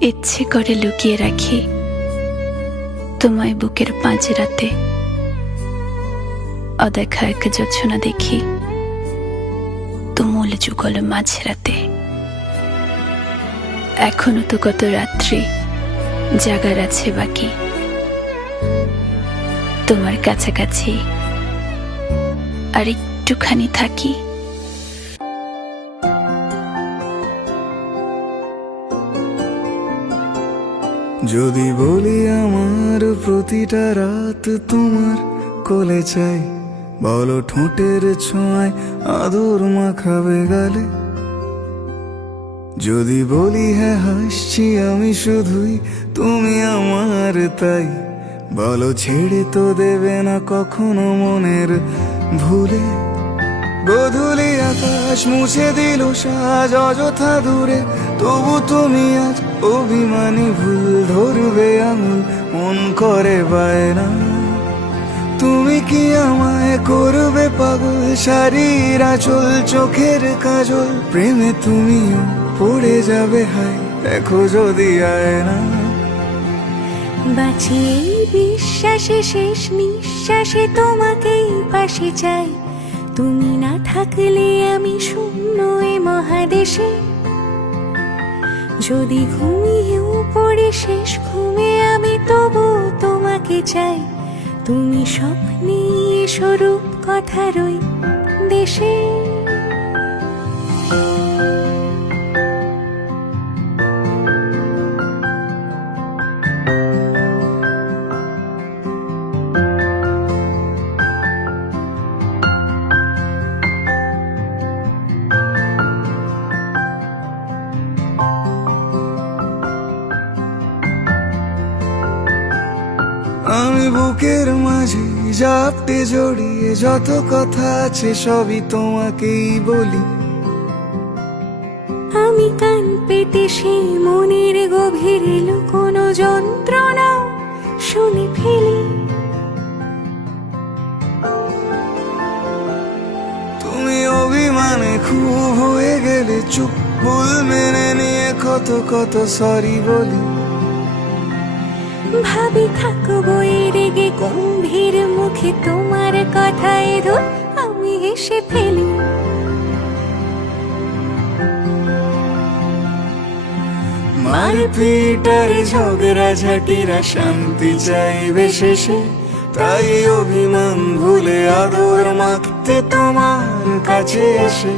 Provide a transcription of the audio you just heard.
ইচ্ছে করে লুকিয়ে রাখি তোমায় বুকের পাঁজরাতে। অদেখা এক জোছনা দেখি তুমুল যুগল মাঝরাতে। এখনো তো কত রাত্রি জাগার আছে বাকি, তোমার কাছাকাছি আর একটুখানি থাকি। যদি বলি আমার প্রতিটা রাত তোমার কোলে চাই, বলো ঠোঁটের ছোঁয়ায় আদর মাখাবে গালে। যদি বলি হ্যাঁ হাসছি আমি শুধুই, তুমি আমার তাই, বলো ছেড়ে তো দেবে না কখনো মনের ভুলে। গোধূলি আকাশ মুছে দিল সাজ অযথা দূরে, তবু তুমি আজ অভিমানী ভুল ধরবে আঙুল, মন করে বায়না। তুমি কি আমায় করবে পাগল, শাড়ির আঁচল চোখের কাজল, প্রেমে তুমিও পড়ে যাবে হায় দেখো যদি আয়না। বাঁচি এই বিশ্বাসে শেষ নিঃশ্বাসে তোমাকেই পাশে চাই, তুমি না থাকলে আমি শূন্য এ মহাদেশে। যদি ঘুমিয়েও পড়ে শেষ ঘুমে আমি তবু তোমাকে চাই, তুমি স্বপ্নে স্বরূপ কথারই দেশে। আমি বুকের মাঝে জাপটে জড়িয়ে যত কথা আছে সবই তোমাকেই বলি। আমি কান পেতে সেই মনের গভীরে লুকোনো যন্ত্রণা শুনে ফেলি। তুমি অভিমানে খুব হয়ে গেলে চুপ, ভুল মেনে নিয়ে কত কত সরি বলি। ভাবি থাকবো এই রেগে গম্ভীর মুখে তোমার কথায় ধর আমি হেসে ফেলি। মারপিট আর ঝগড়া ঝাঁটিরা শান্তি চাইবে শেষে, তাই অভিমান ভুলে আদর মাখতে তোমার কাছে এসে।